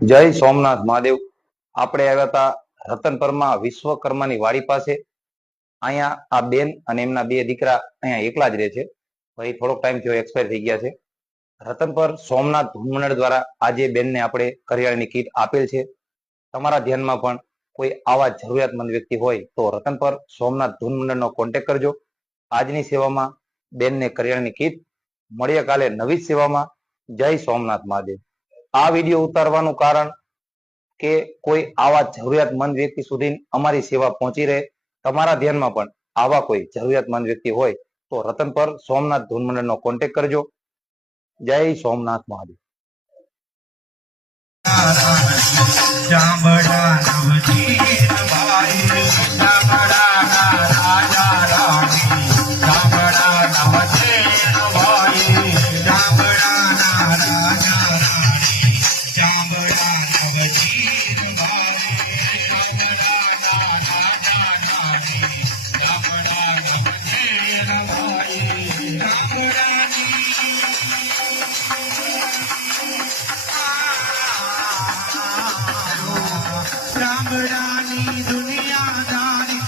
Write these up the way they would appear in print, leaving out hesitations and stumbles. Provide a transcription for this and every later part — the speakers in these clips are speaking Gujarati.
જય સોમનાથ મહાદેવ। આપણે આવ્યા હતા રતનપરમાં વિશ્વકર્માની વાડી પાસે। અહીંયા આ બેન અને એમના બે દીકરા અહીંયા એકલા જ રહે છે। ભાઈ થોડોક ટાઈમ થયો એક્સપાયર થઈ ગયા છે। રતનપર સોમનાથ ધૂન મંડળ દ્વારા આજે બેનને આપણે કરિયાણાની કીટ આપેલ છે। તમારા ધ્યાનમાં પણ કોઈ આવા જરૂરિયાતમંદ વ્યક્તિ હોય તો રતનપર સોમનાથ ધૂન મંડળનો કોન્ટેક્ટ કરજો। આજની સેવામાં બેનને કરિયાણાની કીટ મળીએ કાલે નવી સેવામાં। જય સોમનાથ મહાદેવ। આ વિડીયો ઉતારવાનું કારણ કે કોઈ આવા જરૂરિયાતમંદ વ્યક્તિ સુધી અમારી સેવા પહોંચી રહે। તમારા ધ્યાનમાં પણ આવા કોઈ જરૂરિયાતમંદ વ્યક્તિ હોય તો રતનપર સોમનાથ ધૂન મંડળનો કોન્ટેક્ટ કરજો। જય સોમનાથ મહાદેવ। ચામડાની દુનિયાદારી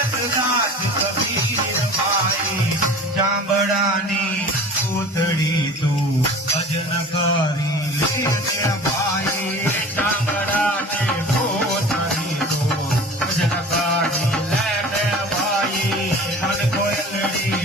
એક દાસ કબીર ભાઈ ચામડાની પૂતળી તું ભજન કરી લે